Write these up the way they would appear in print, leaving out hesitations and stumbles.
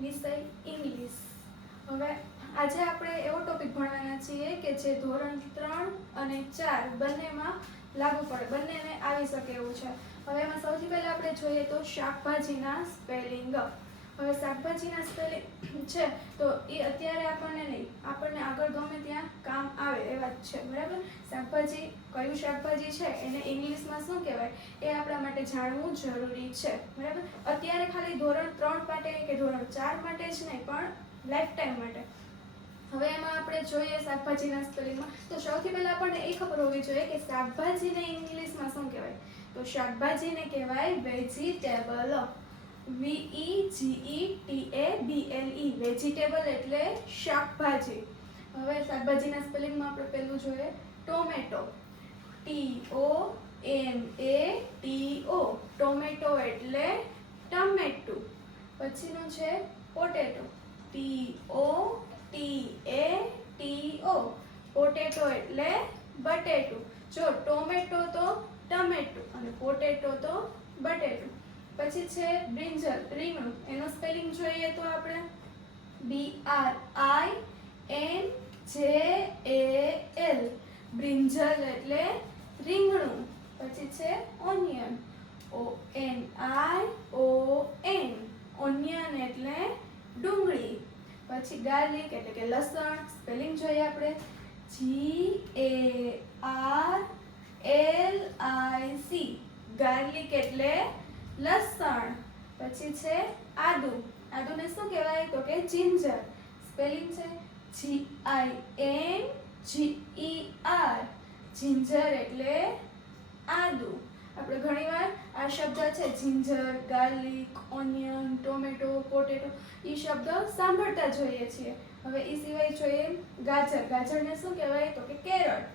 વિષય ઇંગ્લિશ. હવે આજે આપણે એવો ટોપિક ભણવાના છીએ કે જે ધોરણ 3 અને 4 બંનેમાં લાગુ પડે, બંનેને આવી શકે એવું છે. હવે એમાં સૌથી પહેલા આપણે જોઈએ તો શાકભાજીના સ્પેલિંગ. હવે શાકભાજીના સ્પેલિંગ છે તો એ અત્યારે આપણને નહીં, આપણને આગળ ગમે ત્યાં કામ આવે એવા જ છે, બરાબર. શાકભાજી કયું શાકભાજી છે એને ઇંગ્લિશમાં શું કહેવાય એ આપણા માટે જાણવું જરૂરી છે, બરાબર. અત્યારે ખાલી ધોરણ 3 માટે કે ધોરણ 4 માટે જ નહીં પણ લાઈફ ટાઈમ માટે. હવે એમાં આપણે જોઈએ શાકભાજીના સ્પેલિંગમાં તો સૌથી પહેલા આપણને એ ખબર હોવી જોઈએ કે શાકભાજીને ઇંગ્લિશમાં શું કહેવાય. તો શાકભાજીને કહેવાય વેજીટેબલ. VEGETABLE વેજીટેબલ એટલે શાકભાજી. હવે શાકભાજીના સ્પેલિંગમાં આપણે પહેલું જોઈએ ટોમેટો. TOMATO ટોમેટો એટલે ટમેટું. પછીનું છે પોટેટો. POTATO પોટેટો એટલે બટેટું. જો ટોમેટો તો ટમેટું અને પોટેટો તો બટેટું. પછી છે બ્રિંજલ, રીંગણું. એનો સ્પેલિંગ જોઈએ તો આપણે BRINJAL બ્રિંજલ એટલે રીંગણું. પછી છે ઓનિયન, ONION ઓનિયન એટલે ડુંગળી. પછી ગાર્લિક એટલે કે લસણ. સ્પેલિંગ જોઈએ આપણે GARLIC ગાર્લિક એટલે લસણ. પછી છે આદુ. આદુને શું કહેવાય તો કે જિંજર. સ્પેલિંગ છે GINGER જિંજર એટલે આદુ. આપણે ઘણીવાર આ શબ્દ છે ginger, garlic, onion, tomato, potato એ શબ્દ સાંભળતા જોઈએ છીએ. હવે એ સિવાય જોઈએ ગાજર. ગાજરને શું કહેવાય તો કે કેરટ.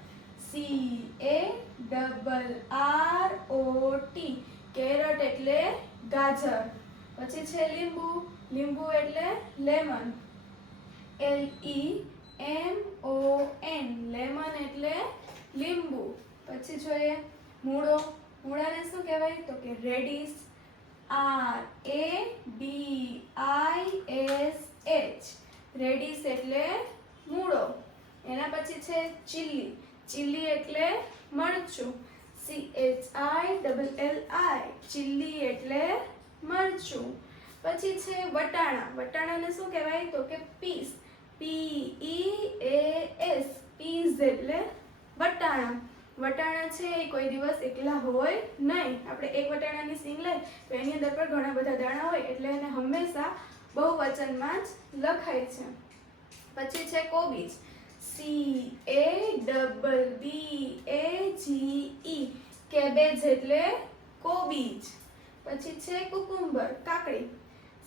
CARROT કેરટ એટલે ગાજર. પછી છે લીંબુ. લીંબુ એટલે લેમન. LEMON લેમન એટલે લીંબુ. પછી જોઈએ મૂળો. મૂળાને શું કહેવાય તો કે રેડિશ. RADISH રેડિશ એટલે મૂળો. એના પછી છે ચીલી. ચીલી એટલે મરચું. CHILLI ચીલી એટલે મરચું. પછી છે વટાણા. વટાણાને શું કહેવાય તો કે પીસ. PEAS પીસ એટલે વટાણા. વટાણા છે એ કોઈ દિવસ એકલા હોય નહીં. આપણે એક વટાણાની સિંગ લઈ તો એની અંદર પણ ઘણા બધા દાણા હોય એટલે એને હંમેશા બહુવચનમાં જ લખાય છે. પછી છે કોબીજ. CABBAGE કેબેજ એટલે કોબીજ. પછી છે કુકુંબર કાકડી.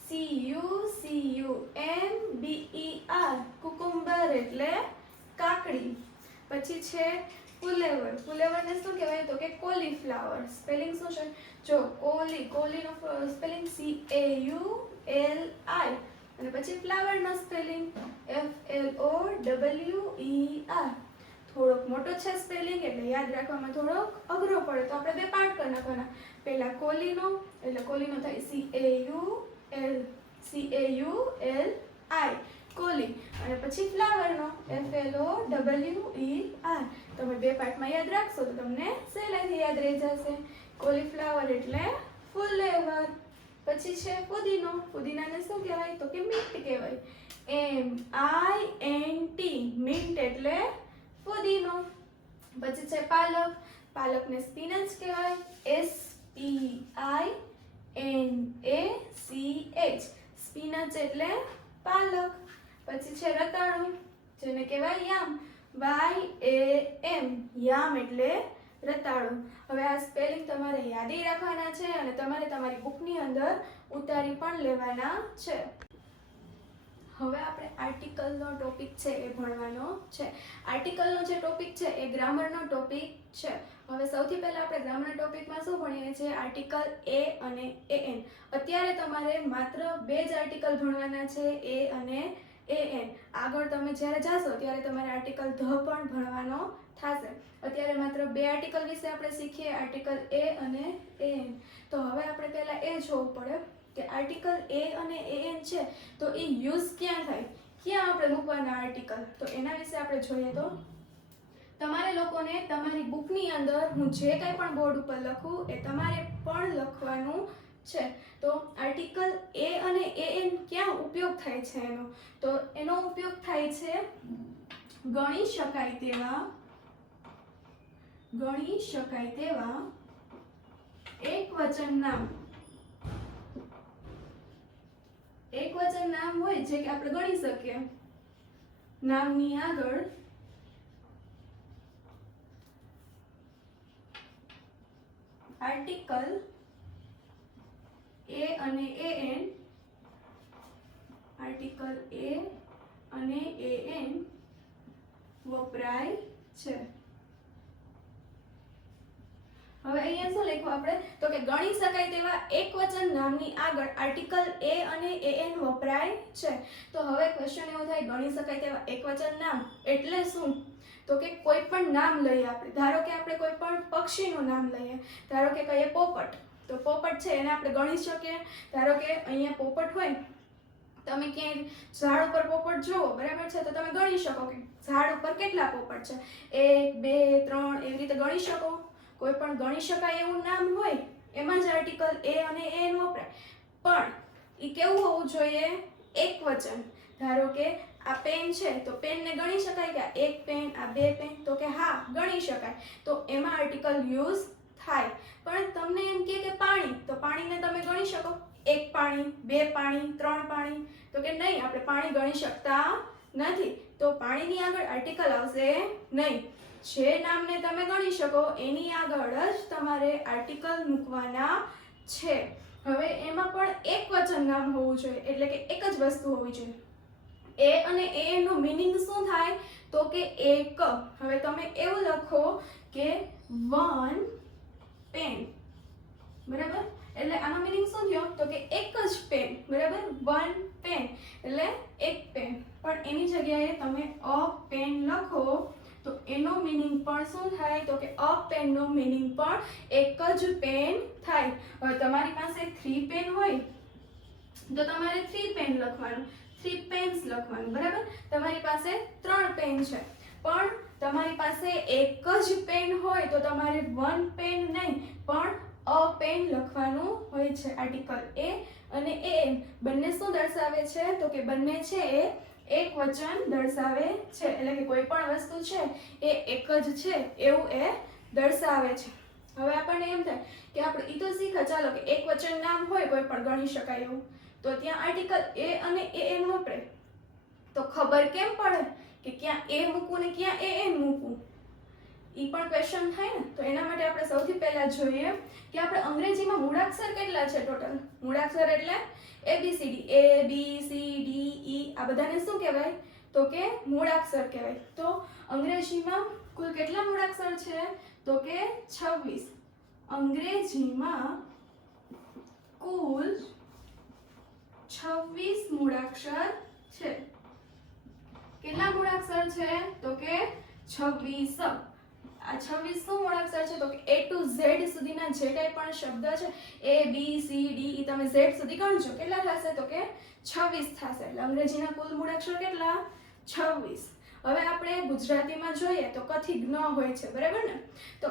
CUCUMBER કુકુંબર એટલે કાકડી. પછી છે ફુલેવર. ફુલેવરને શું કહેવાય તો કે કોલીફ્લાવર. સ્પેલિંગ શું છે જો કોલીનો સ્પેલિંગ CAULI અને પછી ફ્લાવરનો સ્પેલિંગ FLOWER. થોડોક મોટો છે સ્પેલિંગ એટલે યાદ રાખવામાં થોડોક અઘરો પડે તો આપણે બે પાર્ટ કરી નાખવાના. પહેલા કોલીનો એટલે કોલીનો થાય CAULI કોલી અને પછી ફ્લાવરનો FLOWER. તમે બે પાર્ટમાં યાદ રાખશો તો તમને સહેલાઈથી યાદ રહી જશે. કોલીફ્લાવર એટલે ફુલેવર. પછી છે પુદીનો. પુદીનાને શું કહેવાય તો કે મિન્ટ કહેવાય. MINT મિન્ટ એટલે પુદીનો. પછી છે પાલક. પાલકને સ્પિનચ કહેવાય. SPINACH સ્પિનચ એટલે પાલક. પછી છે રતાળું જેને કહેવાય યામ. YAM યામ એટલે રતાળું. હવે આ સ્પેલિંગ તમારે યાદી રાખવાના છે અને તમારે તમારી બુકની અંદર ઉતારી પણ લેવાના છે. હવે આપણે આર્ટિકલનો ટોપિક છે એ ભણવાનો છે. આર્ટિકલનો જે ટોપિક છે એ ગ્રામરનો ટોપિક છે. હવે સૌથી પહેલા આપણે ગ્રામર ટોપિકમાં શું ભણીએ છીએ આર્ટિકલ એ અને AN. અત્યારે તમારે માત્ર બે જ આર્ટિકલ ભણવાના છે એ અને AN. આગળ તમે જ્યારે જાશો ત્યારે તમારે આર્ટિકલ ધ પણ ભણવાનો થશે. અત્યારે માત્ર બે આર્ટિકલ વિશે આપણે શીખીએ આર્ટિકલ એ અને AN. તો હવે આપણે પહેલા એ જોવું પડે કે આર્ટિકલ એ અને એન છે તો એ યુઝ ક્યાં થાય, ક્યાં આપણે મૂકવાના આર્ટિકલ, તો એના વિશે આપણે જોઈએ. તો તમારે લોકોને તમારી બુકની અંદર હું જે કંઈ પણ બોર્ડ ઉપર લખું એ તમારે પણ લખવાનું છે. તો આર્ટિકલ એ અને એન ક્યાં ઉપયોગ થાય છે તો એનો ઉપયોગ થાય છે ગણી શકાય તેવા એકવચન નામ હોય જે કે આપણે ગણી શકીએ. નામની આગળ આર્ટિકલ એ અને એન વપરાય છે. હવે અહીંયા શું લખ્યું આપણે તો કે ગણી શકાય તેવા એકવચન નામની આગળ આર્ટિકલ એ અને એન વપરાય છે. તો હવે ક્વેશ્ચન એવો થાય ગણી શકાય તેવા એકવચન નામ એટલે શું, તો કે કોઈ પણ નામ લઈએ આપણે. ધારો કે આપણે કોઈ પણ પક્ષીનું નામ લઈએ, ધારો કે કહીએ પોપટ, તો પોપટ છે એને આપણે ગણી શકીએ. ધારો કે અહીંયા પોપટ હોય, તમે ક્યાંય ઝાડ ઉપર પોપટ જોવો, બરાબર છે, તો તમે ગણી શકો કે ઝાડ ઉપર કેટલા પોપટ છે, 1 2 3 એવી રીતે ગણી શકો. કોઈ પણ ગણી શકાય એવું નામ હોય એમાં જ આર્ટિકલ એ અને એન વપરાય. પણ એ કેવું હોવું જોઈએ, એકવચન. ધારો કે આ પેન છે તો પેનને ગણી શકાય કે આ 1 પેન, આ 2 પેન, તો કે હા ગણી શકાય, તો એમાં આર્ટિકલ યુઝ થાય. પણ તમને એમ કે પાણી, તો પાણીને તમે ગણી શકો, 1 પાણી, 2 પાણી, 3 પાણી, તો કે નહીં, આપણે પાણી ગણી શકતા નથી, તો પાણીની આગળ આર્ટિકલ આવશે નહીં. જે નામને તમે ગણી શકો એની આગળ જ તમારે આર્ટિકલ મૂકવાના છે. હવે એમાં પણ એકવચન નામ હોવું જોઈએ, એટલે કે એક જ વસ્તુ હોવી જોઈએ. એ અને એ નો મીનિંગ શું થાય તો કે એક. હવે તમે એવું લખો કે 1 પેન, બરાબર, એટલે આનો મીનિંગ શું થયો તો કે એક જ પેન, બરાબર, 1 પેન એટલે એક પેન. પણ એની જગ્યાએ તમે અ પેન લખો તો એનો મીનિંગ પણ શું થાય તો કે અ પેન નો મીનિંગ પણ એક જ પેન થાય. હવે તમારી પાસે 3 પેન હોય તો તમારે 3 પેન લખવાનું, 3 પેન્સ લખવાનું, બરાબર. તમારી પાસે 3 પેન છે પણ તમારી પાસે એક જ પેન હોય તો તમારે 1 પેન નહીં પણ અ પેન લખવાનું હોય છે. આર્ટિકલ એ અને એન બંને શું દર્શાવે છે તો કે બંને છે એ એક વચન દર્શાવે છે, એટલે કે કોઈ પણ વસ્તુ છે એ એક જ છે એવું એ દર્શાવે છે. હવે આપણને એમ થાય કે આપણે ઈ તો શીખા, ચાલો કે એક વચન નામ હોય કોઈ પણ ગણી શકાય એવું, તો ત્યાં આર્ટિકલ એ અને એન વપરાય, તો ખબર કેમ પડે કે ક્યાં એ મૂકવું ને ક્યાં એન મૂકવું, ઈ પણ ક્વેશ્ચન થાય ને. તો એના માટે આપણે સૌથી પહેલા જોઈએ કે આપણે અંગ્રેજીમાં મૂળાક્ષર કેટલા છે ટોટલ. મૂળાક્ષર એટલે ABCD, A B C D E, આ બધાને શું કહેવાય તો કે મૂળાક્ષર કહેવાય. તો અંગ્રેજીમાં કુલ કેટલા મૂળાક્ષર છે તો કે 26. અંગ્રેજીમાં કુલ 26 મૂળાક્ષર છે. કેટલા મૂળાક્ષર છે તો કે 26. આ 26 શું મૂળાક્ષર છે તો કે A to Z સુધીના જે કંઈ પણ શબ્દ છે A B C D E તમે Z સુધી ગણજો કેટલા થશે તો કે 26 થશે. એટલે અંગ્રેજીના કુલ મૂળાક્ષર કેટલા 26. હવે આપણે ગુજરાતીમાં જોઈએ તો કથી જ્ઞ હોય છે, બરાબર ને. તો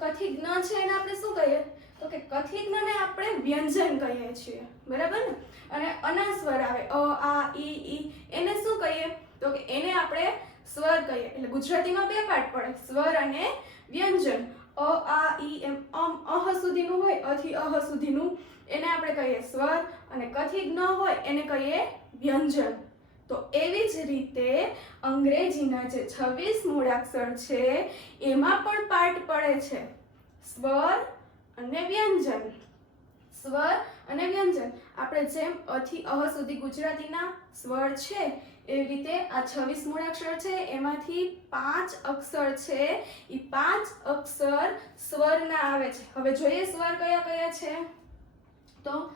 કથી જ્ઞ છે એને આપણે શું કહીએ તો કે કથી જ્ઞને આપણે વ્યંજન કહીએ છીએ, બરાબર ને. અને અનાસ્વર આવે અ આ ઈ એને શું કહીએ તો કે એને આપણે સ્વર કહીએ. એટલે ગુજરાતીમાં 2 પાર્ટ પડે, સ્વર અને વ્યંજન. અ આ ઈ એમ અહ સુધીનું હોય, અથી અહ સુધીનું એને આપણે કહીએ સ્વર, અને કથી જ્ઞ હોય એને કહીએ વ્યંજન. તો એવી જ રીતે અંગ્રેજીના જે 26 મૂળાક્ષર છે એમાં પણ પાર્ટ પડે છે સ્વર અને વ્યંજન. સ્વર અને વ્યંજન. આપણે જેમ અથી અહ સુધી ગુજરાતીના સ્વર છે એવી રીતે આ 26 મૂળાક્ષર છે એમાંથી 5 અક્ષર છે એ 5 અક્ષર સ્વરના આવે છે. હવે જોઈએ સ્વર કયા કયા છે. તો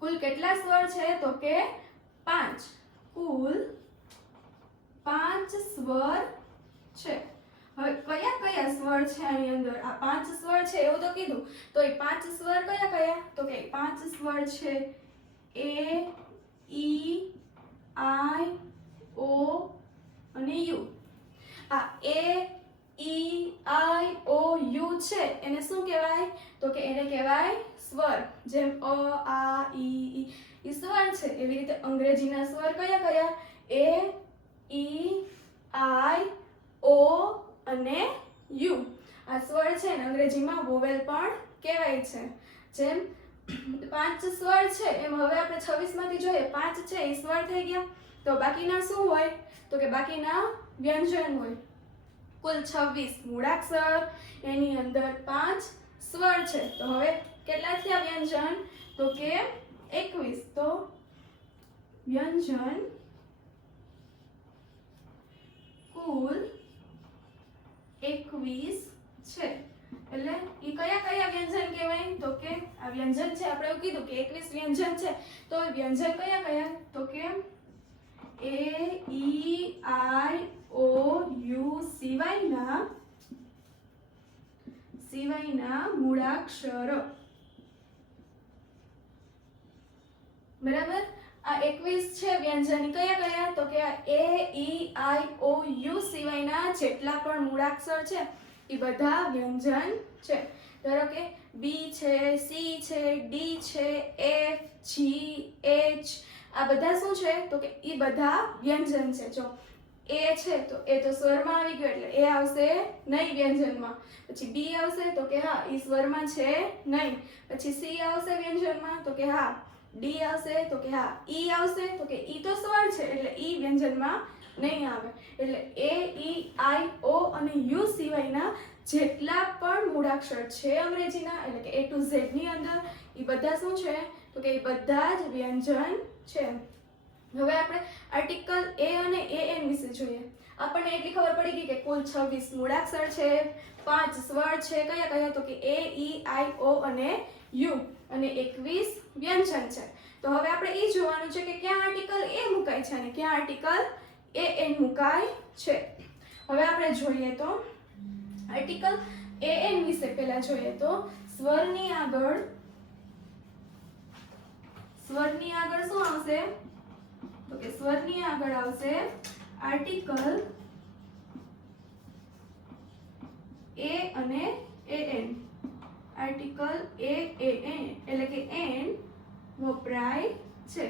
કુલ કેટલા સ્વર છે તો કે 5. કુલ 5 સ્વર છે. હવે કયા કયા સ્વર છે આની અંદર, આ 5 સ્વર છે એવું તો કીધું, તો એ 5 સ્વર કયા કયા તો કે 5 સ્વર છે એ ઈ આઈ ઓ અને યુ. આ એ ઈ આઈ ઓ યુ છે એને શું કહેવાય? તો કે એને કહેવાય સ્વર. જેમ અ આ ઈ ઈ સ્વર છે, એવી રીતે અંગ્રેજીના સ્વર કયા કયા? એ ઈ આઈ ઓ અને યુ. આ સ્વર છે ને અંગ્રેજીમાં વોવેલ પણ કહેવાય છે. જેમ 5 સ્વર છે એમ હવે આપણે 26 માંથી જોઈએ 5 છે એ સ્વર થઈ ગયા. તો બાકીના શું હોય? તો કે બાકીના વ્યંજન હોય. કુલ 26 મૂળાક્ષર, એની અંદર 5 સ્વર છે. તો હવે કેટલા થયા વ્યંજન? તો કે 21. તો વ્યંજન કુલ 21 છે. એટલે ઈ કયા કયા વ્યંજન કહેવાય? તો કે આ વ્યંજન છે, આપણે એવું કીધું કે 21 વ્યંજન છે. તો વ્યંજન કયા કયા? તો કે એ ઈ આઈ ઓ યુ સિવાયના મૂળાક્ષર. બરાબર. આ 21 છે વ્યંજન કયા કયા? તો કે આ એ ઈ આઈ ઓ યુ સિવાયના જેટલા પણ મૂળાક્ષર છે એ બધા વ્યંજન છે. ધારો કે બી છે, સી છે, ડી છે, એફ, જી, એચ, આ બધા શું છે? તો કે એ બધા વ્યંજન છે. જો એ છે તો એ તો સ્વરમાં આવી ગયો એટલે એ આવશે નહીં વ્યંજનમાં. પછી બી આવશે તો કે હા એ સ્વરમાં છે નહીં. પછી સી આવશે વ્યંજનમાં તો કે હા. ડી આવશે તો કે હા. ઈ આવશે તો કે ઈ તો સ્વર છે એટલે ઈ વ્યંજનમાં નહીં આવે. એટલે એ ઈ આઈ ઓ અને યુ સિવાયના જેટલા પણ મૂળાક્ષર છે અંગ્રેજીના એટલે કે A to Z ની અંદર એ બધા શું છે? તો કે એ બધા જ વ્યંજન છે. હવે આપણે આર્ટિકલ એ અને એન વિશે જોઈએ. આપણને એટલી ખબર પડી ગઈ કે કુલ 26 મૂળાક્ષર છે, 5 સ્વર છે. કયા કયા? તો કે એ ઈ આઈ ઓ અને યુ અને 21 વ્યંજન છે. તો હવે આપણે એ જોવાનું છે કે ક્યાં આર્ટિકલ એ મુકાય છે અને ક્યાં આર્ટિકલ એન મુકાય છે. હવે આપણે જોઈએ તો આર્ટિકલ એન વિશે પહેલા જોઈએ તો સ્વરની આગળ શું આવશે? તો કે સ્વરની આગળ આવશે આર્ટિકલ એ અને એન. આર્ટિકલ એ એન એટલે કે એન વપરાય છે.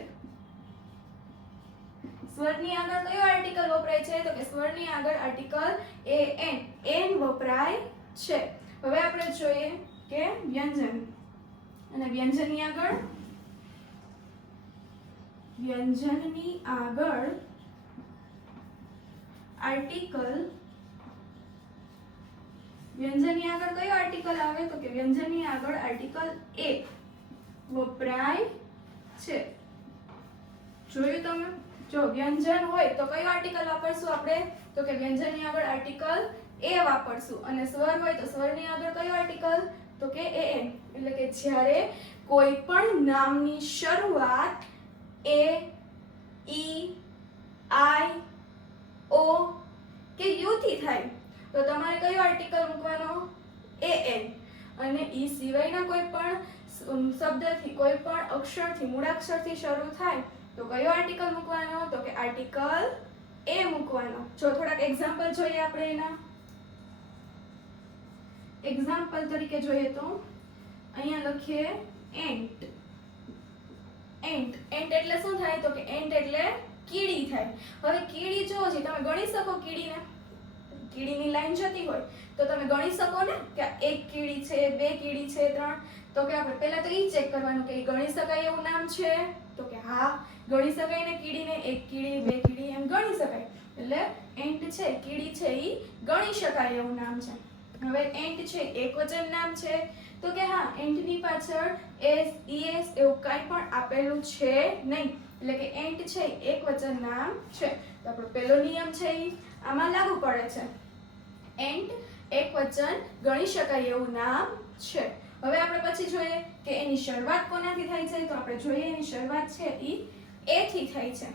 સ્વરની આગળ કયો આર્ટિકલ વપરાય છે? તો કે સ્વરની આગળ આર્ટિકલ એન વપરાય છે. હવે આપણે જોઈએ કે વ્યંજન અને વ્યંજનની આગળ આર્ટિકલ વ્યંજનની આગળ કયો આર્ટિકલ આવે? તો કે વ્યંજનની આગળ આર્ટિકલ એ વપરાય છે. જોયું તમે? જો વ્યંજન હોય તો કયો આર્ટિકલ વાપરશું આપણે? તો કે વ્યંજનની આગળ આર્ટિકલ એ વાપરશું. અને સ્વર હોય તો સ્વરની આગળ કયો આર્ટિકલ? તો કે એન. એટલે કે જ્યારે કોઈ પણ નામની શરૂઆત એ ઈ આઈ ઓ કે યુ થી થાય તો તમારે કયો આર્ટિકલ મૂકવાનો? એન. અને ઈ સિવાયના કોઈ પણ શબ્દથી, કોઈ પણ અક્ષરથી, મૂળાક્ષરથી શરૂ થાય તો કયો આર્ટિકલ મૂકવાનો? તો કે આર્ટિકલ એ મૂકવાનો. જો થોડાક એક્ઝામ્પલ જોઈએ આપણે એના. એક્ઝામ્પલ તરીકે જોઈએ તો અહીંયા લખીએ એન્ટ. એન્ટ એટલે શું થાય? તો કે એન્ટ એટલે કીડી થાય. હવે કીડી જો છે તમે ગણી શકો કીડીને? કીડીની લાઈન જતી હોય તો તમે ગણી શકો ને કે એક કીડી છે, બે કીડી છે, 3. તો કે આપણે પહેલા તો એ ચેક કરવાનું કે ગણી શકાય એવું નામ છે? તો કે હા ગણી શકાય ને કીડીને. એક કીડી, બે કીડી એમ ગણી શકાય. એટલે એન્ટ છે, કીડી છે, એ ગણી શકાય એવું નામ છે. હવે એન્ટ છે એકવચન નામ છે તો કે હા એન્ટની પાછળ એસ ઈએસ એવું કાંઈ પણ આપેલું છે નહીં. એટલે કે એન્ટ છે એકવચન નામ છે. તો આપણો પહેલો નિયમ છે એ આમાં લાગુ પડે છે. એન્ટ એકવચન ગણી શકાય એવું નામ છે. હવે આપણે પછી જોઈએ કે એની શરૂઆત કોનાથી થાય છે? તો આપણે જોઈએ એની શરૂઆત છે એ એ થી થાય છે.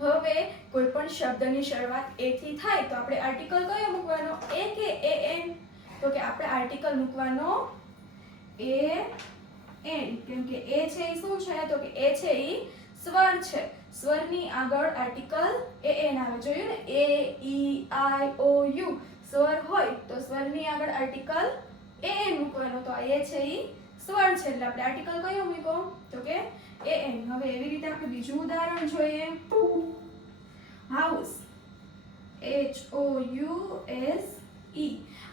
હવે કોઈ પણ શબ્દની શરૂઆત એ થી થાય તો આપણે આર્ટિકલ કયો મૂકવાનો? એ કે એન? તો કે આપણે આર્ટિકલ મૂકવાનો એ એન, કેમ કે એ છે એ શું છે તો કે એ છે એ સ્વર છે. સ્વરની આગળ આર્ટિકલ એન આવે. જોયું ને, એ ઈ આઈ ઓ યુ સ્વર હોય તો સ્વરની આગળ આર્ટિકલ એન મૂકવાનો. તો આ એ છે એ સ્વર છે એટલે આપણે આર્ટિકલ કયો મૂક્યો તો કે એન. હવે એવી રીતે આપણે બીજું ઉદાહરણ જોઈએ. House, HOUSE,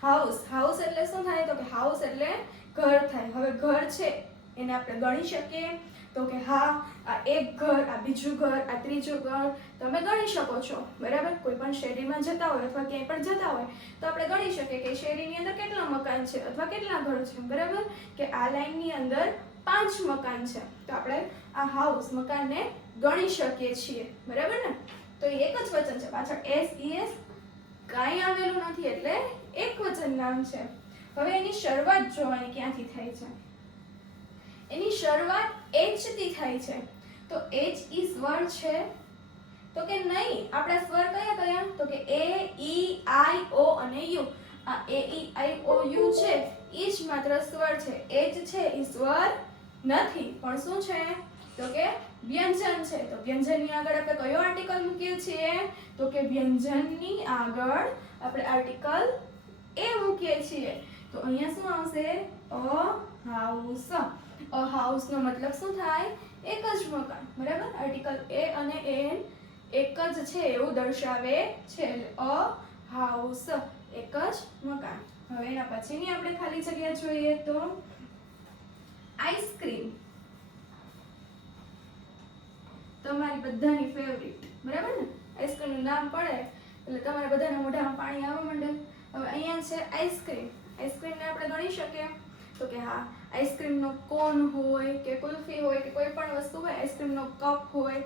house. હાઉસ એટલે શું થાય તો કે હાઉસ એટલે ઘર થાય. હવે ઘર છે એને આપણે ગણી શકીએ તો કે હા, આ એક ઘર, આ બીજું ઘર, આ ત્રીજું ઘર તમે ગણી શકો છો. બરાબર, કોઈ પણ શેરીમાં જતા હોય અથવા ક્યાંય પણ જતા હોય તો આપણે ગણી શકીએ કે શેરીની અંદર કેટલા મકાન છે અથવા કેટલા ઘર છે. બરાબર, કે આ લાઈનની અંદર 5 મકાન છે તો આપણે આ હાઉસ મકાનને ગણી શકીએ છીએ. બરાબર ને, તો એ એક જ વચન છે, પાછળ SES કાંઈ આવેલું નથી એટલે એક વચન નામ છે. હવે એની શરૂઆત જોવાની ક્યાંથી થાય છે. એની શરૂઆત H થી થાય છે. તો H ઈ સ્વર છે તો કે નહીં. આપણા સ્વર કયા કયા તો કે A, E, I, O અને U. આ A, E, I, O, U છે ઈ જ માત્ર સ્વર છે. H છે ઈ સ્વર નથી પણ શું છે તો કે વ્યંજન છે. તો વ્યંજનની આગળ આપણે કયો આર્ટિકલ મૂકીએ છીએ તો કે વ્યંજનની આગળ આપણે આર્ટિકલ એ મૂકીએ છીએ. તો અહીંયા શું આવશે અ હાઉસ. અ હાઉસ નો મતલબ શું થાય એક જ મકાન. બરાબર, આર્ટિકલ એ અને એન એક જ છે એવું દર્શાવે છે. અ હાઉસ એક જ મકાન. હવે એના પછીની આપણે ખાલી જગ્યા જોઈએ તો આઈસ્ક્રીમ, તમારી બધાની ફેવરિટ. બરાબર ને, આઈસ્ક્રીમ નું નામ પડે એટલે તમારા બધાના મોઢામાં પાણી આવવા માંડે. હવે અહીંયા છે આઈસ્ક્રીમ. આઈસ્ક્રીમને આપણે ગણી શકીએ તો કે હા, આઈસ્ક્રીમનો કોન હોય કે કુલ્ફી હોય કે કોઈ પણ વસ્તુ હોય, આઈસ્ક્રીમનો કપ હોય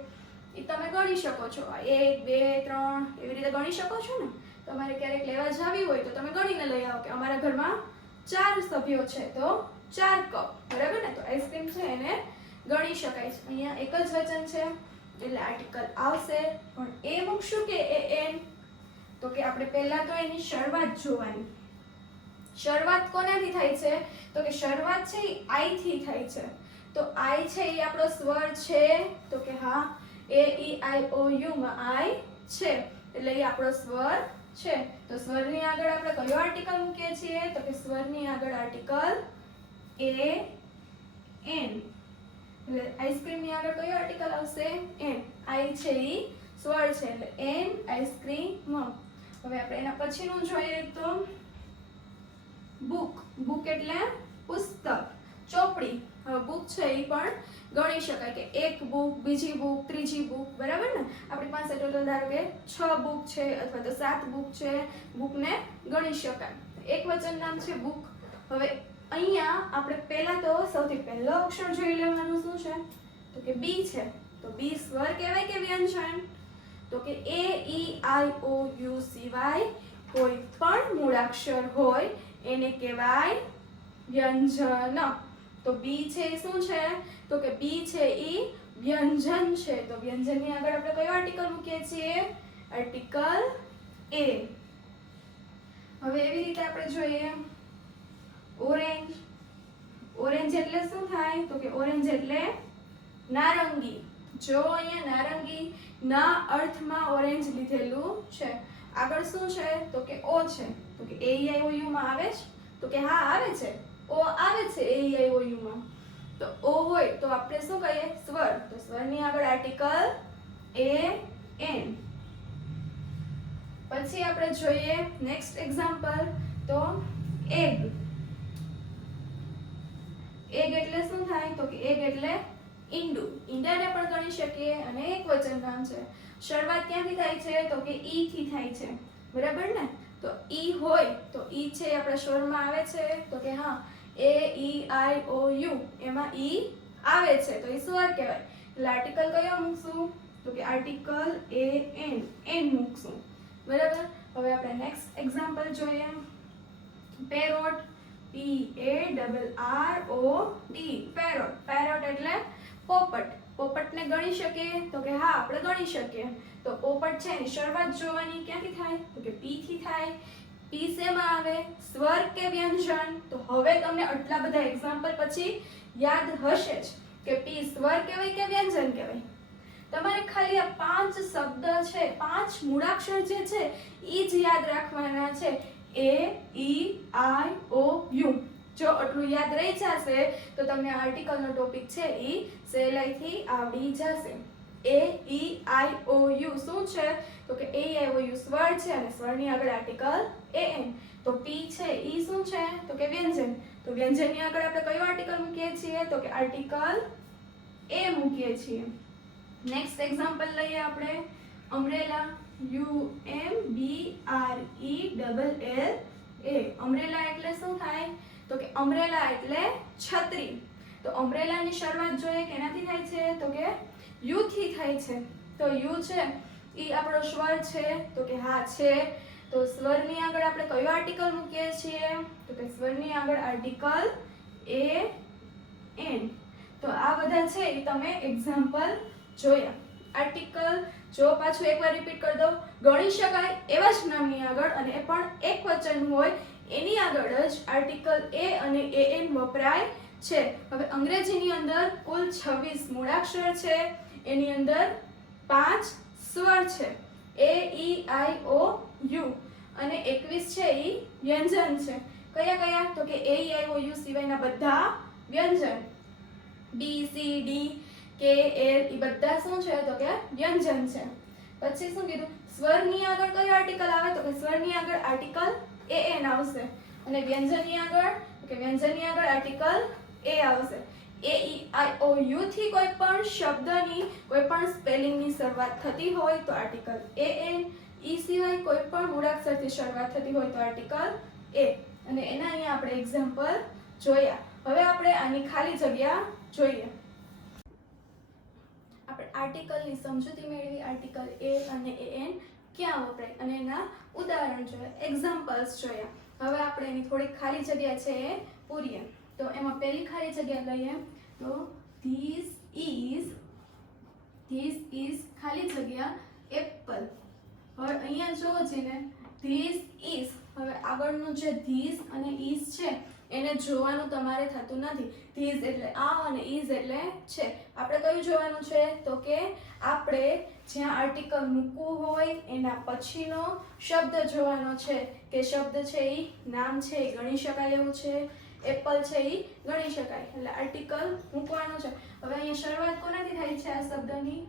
એ તમે ગણી શકો છો. 1 2 3 એવી રીતે ગણી શકો છો ને. તમારે ક્યારેક લેવા જાવી હોય તો તમે ગણીને લઈ આવો કે અમારા ઘરમાં 4 સભ્યો છે તો 4 કપ. બરાબર ને, તો આઈસ્ક્રીમ છે એને ગણી શકાય છે. અહીંયા એક જ વચન છે એટલે આર્ટિકલ આવશે પણ એ મૂકશું કે એન તો કે આપણે પહેલા તો એની શરૂઆત જોવાની. શરૂઆત કોનાથી થાય છે તો કે શરૂઆત છે એ I થી થાય છે. તો I છે એ આપણો સ્વર છે તો કે હા, A, E, I, O, U માં I છે એટલે એ આપણો સ્વર છે. તો સ્વરની આગળ આપણે કયો આર્ટિકલ મૂકીએ છીએ તો કે સ્વરની આગળ આર્ટિકલ A, N. એટલે આઈસ્ક્રીમની આગળ કયો આર્ટિકલ આવશે એન. I છે એ સ્વર છે એટલે એન આઈસ્ક્રીમ. હવે આપણે એના પછીનું જોઈએ તો બુક. બુક એટલે પુસ્તક, ચોપડી. હવે બુક છે એ પણ ગણી શકાય કે એક બુક, બીજી બુક, ત્રીજી બુક. બરાબર ને, આપણી પાસે ટોટલ ધારો કે 6 બુક છે અથવા તો 7 બુક છે. બુકને ગણી શકાય. એક વચન નામ છે બુક. હવે અહીંયા આપણે પહેલા તો સૌથી પહેલો અક્ષર જોઈ લેવાનું શું છે તો કે બી છે. તો બી સ્વર કહેવાય કે વ્યંજન તો કે A, E, I, O, U સિવાય કોઈ પણ મૂળાક્ષર હોય એને કહેવાય વ્યંજન. તો બી છે એ શું છે તો કે બી છે એ વ્યંજન છે. તો વ્યંજનની આગળ આપણે કયો આર્ટિકલ મૂકીએ છીએ આર્ટિકલ એ. હવે એવી રીતે આપણે જોઈએ ઓરેન્જ. ઓરેન્જ એટલે શું થાય તો કે ઓરેન્જ એટલે નારંગી. જો અહીંયા નારંગી ના અર્થમાં ઓરેન્જ લીધેલું છે. આગળ શું છે તો કે ઓ છે. તો કે A, E, I, O, U માં આવે છે તો કે હા આવે છે. ઓ આવે છે A, E, I, O, U માં. તો ઓ હોય તો આપણે શું કહીએ સ્વર. તો સ્વરની આગળ આર્ટિકલ A, N. પછી આપણે જોઈએ નેક્સ્ટ એક્ઝામ્પલ તો એગ. એગ એટલે શું થાય તો કે એગ એટલે ઈંડું. ઈંડાને પણ ગણી શકીએ અને એક વચન નામ છે. શરૂઆત ક્યાંથી થાય છે તો કે ઈ થી થાય છે. બરાબર ને, તો ઈ હોય તો ઈ છે આપણા સ્વરમાં આવે છે તો કે હા, A, E, I, O, U એમાં ઈ આવે છે તો એ સ્વર કહેવાય. એટલે આર્ટિકલ કયો મૂકશું તો કે આર્ટિકલ A, N. એન મૂકશું. બરાબર, હવે આપણે નેક્સ્ટ એક્ઝામ્પલ જોઈએ પેરોટ. PARROT. પેરોટ. પેરોટ એટલે પોપટ. પોપટને ગણી શકીએ તો કે હા આપણે ગણી શકીએ. તો પોપટ છે એની શરૂઆત જોવાની ક્યાંથી થાય તો કે P થી થાય. P, પી શેમાં આવે? સ્વર કે વ્યંજન? તો હવે તમને આટલા બધા એક્ઝામ્પલ પછી યાદ હશે જ કે પી સ્વર કહેવાય કે વ્યંજન કહેવાય. તમારે ખાલી આ 5 શબ્દ છે, 5 મૂળાક્ષર જે છે એ જ યાદ રાખવાના છે. એ, ઈ, આઈ, ઓ, યુ. જો આટલું યાદ રહી જશે તો તમને આર્ટિકલનો ટોપિક છે એ સહેલાઈથી આવડી જશે. એ, ઈ, આઈ, ઓ, યુ શું છે? તો કે એ, આઈ, ઓ, યુ સ્વર છે અને સ્વરની આગળ આર્ટિકલ એ, એન. તો પી છે ઈ શું છે? તો કે વ્યંજન. તો વ્યંજનની આગળ આપણે કયો આર્ટિકલ મૂકીએ છીએ? તો કે આર્ટિકલ એ મૂકીએ છીએ. નેક્સ્ટ એક્ઝામ્પલ લઈએ આપણે. Umbrella, UMBRELLA. અમ્બ્રેલા એટલે શું થાય? તો કે અમ્બ્રેલા એટલે છત્રી. તો અમ્બ્રેલાની શરૂઆત જોઈએ કેનાથી થાય છે? તો કે યુ થી થાય છે. તો યુ છે ઈ આપણો સ્વર છે? તો કે હા છે. તો સ્વરની આગળ આપણે કયો આર્ટિકલ મૂકીએ છીએ? તો કે સ્વરની આગળ આર્ટિકલ એ, એન. તો આ બધા છે એ તમે એક્ઝામ્પલ જોયા. આર્ટિકલ જો પાછું એકવાર રિપીટ કરી દઉં, ગણી શકાય એવા જ નામની આગળ અને એ પણ એક વચન હોય એની આગળ જ આર્ટિકલ એ અને એન વપરાય છે. હવે અંગ્રેજીની અંદર કુલ 26 મૂળાક્ષર છે, એની અંદર 5 સ્વર છે એ, ઈ, આઈ, ઓ, યુ અને 21 છે એ વ્યંજન છે. કયા કયા? તો કે એ, ઈ, આઈ, ઓ, યુ સિવાયના બધા વ્યંજન. બી, સી, ડી, કે, એલ એ બધા શું છે? તો કે વ્યંજન છે. પછી શું કીધું? સ્વરની આગળ કયો આર્ટિકલ આવે? તો કે સ્વરની આગળ આર્ટિકલ એ, એન આવશે. અને વ્યંજનની આગળ? તો કે વ્યંજનની આગળ આર્ટિકલ એ આવશે. એ, ઈ, આઈ, ઓ, યુ થી કોઈ પણ શબ્દની કોઈ પણ સ્પેલિંગની શરૂઆત થતી હોય તો આર્ટિકલ એ, એન. ઈ સિવાય કોઈ પણ મૂળાક્ષરથી શરૂઆત થતી હોય તો આર્ટિકલ એ. અને એના અહીંયા આપણે એક્ઝામ્પલ જોયા. હવે આપણે આની ખાલી જગ્યા જોઈએ. આપણે આર્ટિકલની સમજૂતી મેળવી. આર્ટિકલ એ અને એન ક્યાં વપરાય અને એના ઉદાહરણ જોયા, એક્ઝામ્પલ્સ જોયા. હવે આપણે એની થોડીક ખાલી જગ્યા છે એ પૂરીએ. તો એમાં પહેલી ખાલી જગ્યા લઈએ તો ધીસ ઇઝ ખાલી જગ્યા એપલ. હવે અહીંયા જોવો છે ને ધીસ ઇઝ. હવે આગળનું જે ધીસ અને ઇઝ છે એને જોવાનું તમારે થતું નથી. ધીસ એટલે આ અને ઇઝ એટલે છે. આપણે કયું જોવાનું છે? તો કે આપણે જ્યાં આર્ટિકલ મૂકવું હોય એના પછીનો શબ્દ જોવાનો છે કે શબ્દ છે એ નામ છે એ ગણી શકાય એવું છે. એપલ છે એ ગણી શકાય એટલે આર્ટિકલ મૂકવાનું છે. હવે અહીંયા શરૂઆત કોનાથી થાય છે આ શબ્દની?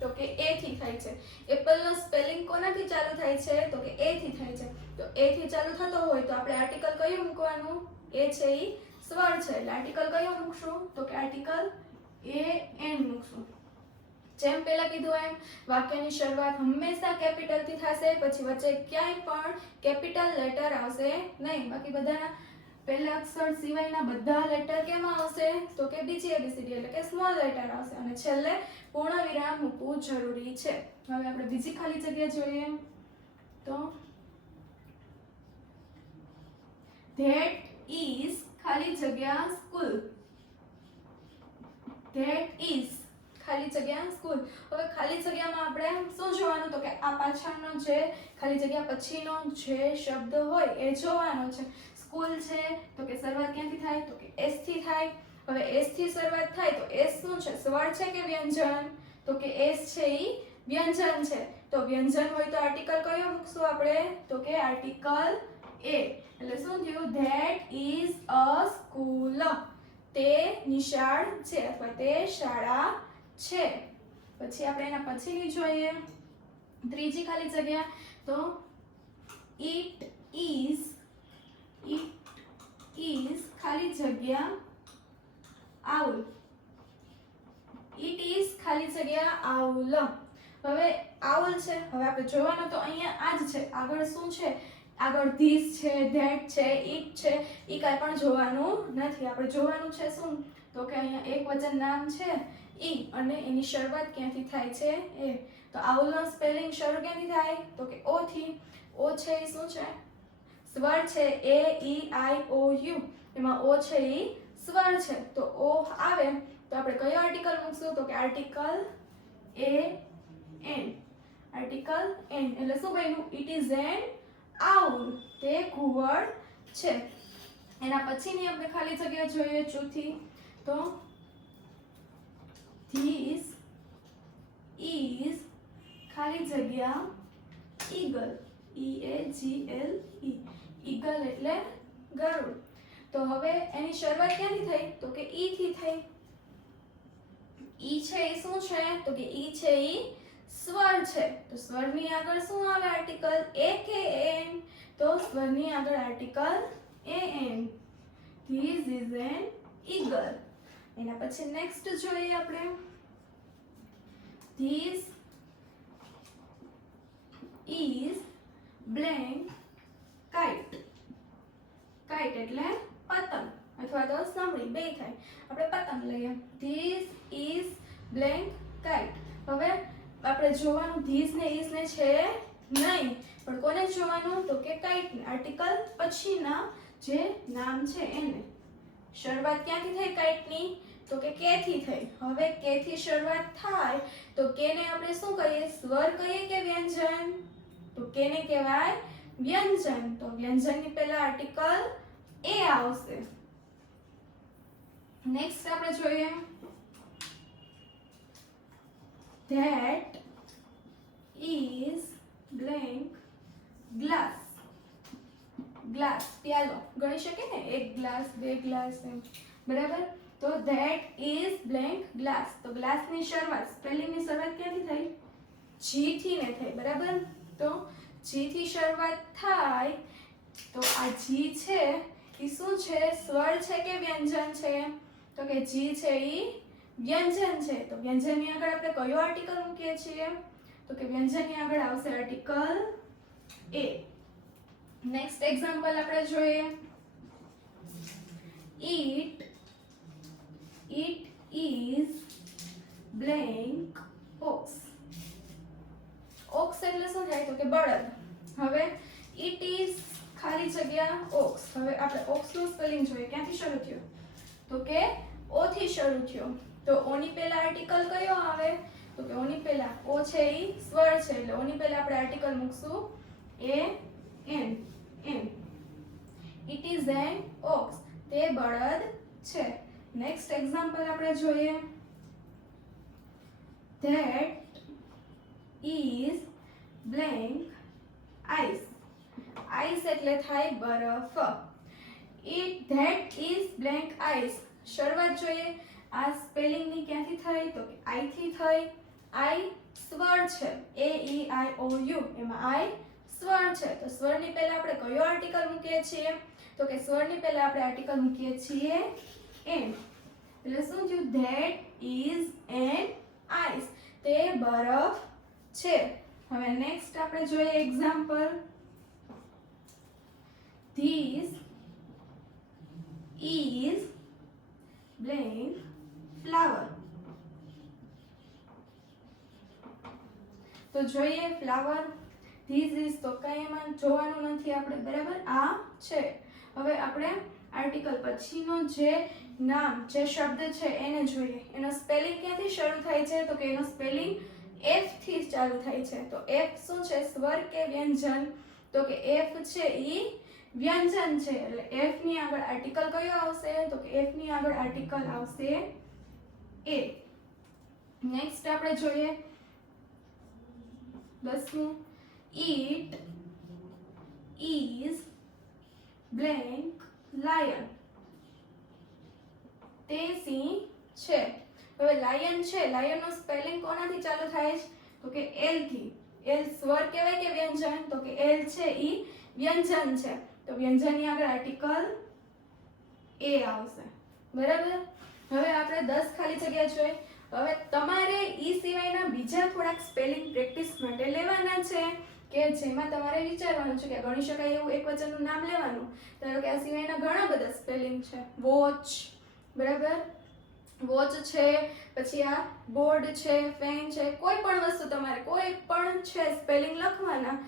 તો કે એ થી થાય છે. એપલનો સ્પેલિંગ કોનાથી ચાલુ થાય છે? તો કે એ થી થાય છે. તો એ થી ચાલુ થતો હોય તો આપણે આર્ટિકલ કયું મૂકવાનું? એ છે એ સ્વર છે એટલે આર્ટિકલ કયો મૂકશું? તો કે આર્ટિકલ એ, એન મૂકશું. જેમ પહેલા કીધું એમ વાક્યની શરૂઆત હંમેશા કેપિટલ થી થશે, પછી વચ્ચે ક્યાંય પણ કેપિટલ લેટર આવશે નહીં. બાકી બધાના પહેલા અક્ષર સિવાયના બધા લેટર કેમાં આવશે? તો કે બીજી એબીસીડી એટલે કે સ્મોલ લેટર આવશે. અને છેલ્લે પૂર્ણ વિરામ મૂકવું જરૂરી છે. હવે આપણે બીજી ખાલી જગ્યા જોઈએ તો ધેટ ઇઝ ખાલી જગ્યા સ્કૂલ. ધેટ ઇઝ ખાલી જગ્યા સ્કૂલ. હવે ખાલી જગ્યામાં આપણે શું જોવાનું? તો કે આ પાછળનો જે ખાલી જગ્યા પછીનો જે શબ્દ હોય એ જોવાનો છે. સ્કૂલ છે તો કે શરૂઆત ક્યાંથી થાય? તો કે એસ થી થાય. હવે એસ થી શરૂઆત થાય તો એસ શું છે? સ્વર છે કે વ્યંજન? તો કે એસ છે ઈ વ્યંજન છે. તો વ્યંજન હોય તો આર્ટિકલ કયો મૂકશું આપણે? તો કે આર્ટિકલ એ. એટલે શું થયું? That is a school. તે નિશાળ છે અથવા તે શાળા છે. પછી આપણે એના પછીની જોઈએ ત્રીજી ખાલી જગ્યા તો ઇટ ઇઝ ખાલી જગ્યા આઉલ. ઇટ ઇઝ ખાલી જગ્યા આઉલ. હવે આઉલ છે. હવે આપણે જોવાનું તો અહીંયા આ જ છે. આગળ શું છે? આગળ ધીસ છે, ધેટ છે, ઇટ છે, એ કાંઈ પણ જોવાનું નથી. આપણે જોવાનું છે શું? તો કે અહીંયા એક વચન નામ છે ઈ અને એની શરૂઆત ક્યાંથી થાય છે? એ. તો આઉલનો સ્પેલિંગ શરૂ ક્યાંથી થાય? તો કે ઓ થી. ઓ છે એ શું છે? સ્વર છે. એ, ઈ, આઈ, ઓ, યુ. એમાં ઓ છે એ સ્વર છે. તો ઓ આવે તો આપણે કયો આર્ટિકલ મૂકશું? તો કે આર્ટિકલ એ, એન. આર્ટિકલ એન એટલે શું બન્યું? ઇટ ઇઝ એન આઉલ તે ઘુવડ છે. એના પછીની આપણે ખાલી જગ્યા જોઈએ ચોથી, તો ધીસ ઇઝ ખાલી જગ્યા ઈગલ, EAGLE, ઈગલ એટલે ગરુડ. તો હવે એની શરૂઆત ક્યાંથી થઈ? તો કે ઈ થી થઈ. ઈ છે એ શું છે? તો કે ઈ છે ઈ સ્વર છે. તો સ્વરની આગળ શું આવે? આર્ટિકલ એ કે એન? તો સ્વરની આગળ article an. This is an eagle. એના પછી નેક્સ્ટ જોઈએ આપણે. This is blank kite. kite એટલે પતંગ અથવા તો સાંભળી બે થાય. આપણે પતંગ લઈએ. This is blank kite. હવે આપણે જોવાનું ધીસ ને ઇઝ ને છે નહીં, પણ કોને જોવાનું? તો કે કાઇટ ને. આર્ટિકલ પછીના જે નામ છે એને. શરૂઆત ક્યાંથી થઈ કાઇટની? તો કે થી થઈ. હવે કે થી શરૂઆત થાય તો કે ને આપણે શું કહીએ? સ્વર કહીએ કે વ્યંજન? તો કે ને કહેવાય વ્યંજન. તો વ્યંજનની પહેલા આર્ટિકલ એ આવશે. નેક્સ્ટ આપણે જોઈએ that is blank glass. Glass પ્યાલો ગણી શકે ને, એક ગ્લાસ, બે ગ્લાસ એમ, બરાબર? તો that is blank glass. તો ગ્લાસની શરૂઆત, સ્પેલિંગની શરૂઆત ક્યાંથી થઈ? જી થી ને થઈ, બરાબર? તો જી થી શરૂઆત થાય તો આ જી છે એ શું છે? સ્વર છે કે વ્યંજન છે? તો કે જી છે એ વ્યંજન છે. તો વ્યંજનની આગળ આપણે કયો આર્ટિકલ મૂકીએ છીએ? તો કે વ્યંજનની આગળ આવશે આર્ટિકલ એ. નેક્સ્ટ એક્ઝામ્પલ આપણે જોઈએ. It is blank ox. ox એટલે શું થાય? તો કે બળદ. હવે it is ખાલી જગ્યા ox. હવે આપણે ox નું સ્પેલિંગ જોઈએ. ક્યાંથી શરૂ થયો? તો કે ઓ થી શરૂ થયો. તો ઓ ની પહેલા આર્ટિકલ કયો આવે? તો કે ઓ ની પહેલા ઓ છે ઈ સ્વર છે, એટલે ઓ ની પહેલા આપણે આર્ટિકલ મૂકશું an. It is an ox. તે બળદ છે. નેક્સ્ટ એક્ઝામ્પલ આપણે જોઈએ. That is blank ice. ice એટલે થાય બરફ. That is blank ice. શરૂઆત જોઈએ. આ સ્પેલિંગની ક્યાંથી થઈ? તો કે આઈ થી થઈ. આઈ સ્વર છે, AEIOU, એમાં આઈ સ્વર છે. તો સ્વરની પહેલા આપણે કયો આર્ટિકલ મૂકીએ છીએ? તો કે સ્વરની પહેલા આપણે આર્ટિકલ મૂકીએ છીએ એન. એટલે શું થયું? That is an ice. તે બરફ છે. હવે નેક્સ્ટ આપણે જોઈએ example. This is blank flower. તો જોઈએ ફ્લાવર. ધીસ ઇઝ તો કઈ એમાં જોવાનું નથી આપણે, બરાબર? આ છે. હવે આપણે આર્ટિકલ પછીનો જે નામ, જે શબ્દ છે એને જોઈએ. એનો સ્પેલિંગ ક્યાંથી શરૂ થાય છે? તો કે એનો સ્પેલિંગ એફ થી ચાલુ થાય છે. તો એફ શું છે? સ્વર કે વ્યંજન? તો કે એફ છે ઈ વ્યંજન છે. એટલે એફ ની આગળ આર્ટિકલ કયો આવશે? તો કે એફ ની આગળ આર્ટિકલ આવશે એ. નેક્સ્ટ આપણે જોઈએ 10મું. It is blank lion. તે સિંહ છે. હવે લાયન છે, લાયન નું સ્પેલિંગ કોનાથી ચાલુ થાય છે? તો કે એલ થી. એલ સ્વર કહેવાય કે વ્યંજન? તો કે એલ છે ઈ વ્યંજન છે. તો વ્યંજનની આગળ આર્ટિકલ એ આવશે, બરાબર? હવે આપણે 10 ખાલી જગ્યા જોઈએ. હવે તમારે ઈ સિવાયના બીજા થોડાક સ્પેલિંગ પ્રેક્ટિસ માટે લેવાના છે, કે જેમાં તમારે વિચારવાનું છે કે ગણી શકાય એવું એકવચનનું નામ લેવાનું. ધારો કે આ સિવાયના ઘણા બધા સ્પેલિંગ છે. વોચ, બરાબર? વોચ છે, પછી આ બોર્ડ છે, પેન છે, કોઈ પણ વસ્તુ તમારે કોઈ પણ છે સ્પેલિંગ લખવાના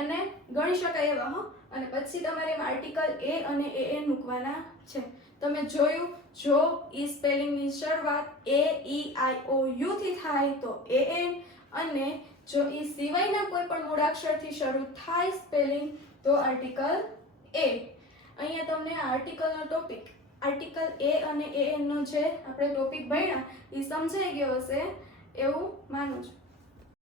અને ગણી શકાય એવા. અને પછી તમારે એમાં આર્ટિકલ એ અને એન મૂકવાના છે. તમે જોયું, જો ઈ સ્પેલિંગની શરૂઆત AEIOU થી થાય તો AN, અને જો ઈ સિવાયના કોઈ પણ મૂળાક્ષરથી શરૂ થાય સ્પેલિંગ તો આર્ટિકલ એ. અહીંયા તમને આર્ટિકલનો ટોપિક, આર્ટિકલ એ અને એન નો જે આપણે ટોપિક ભણ્યા એ સમજાઈ ગયો હશે એવું માનું છું.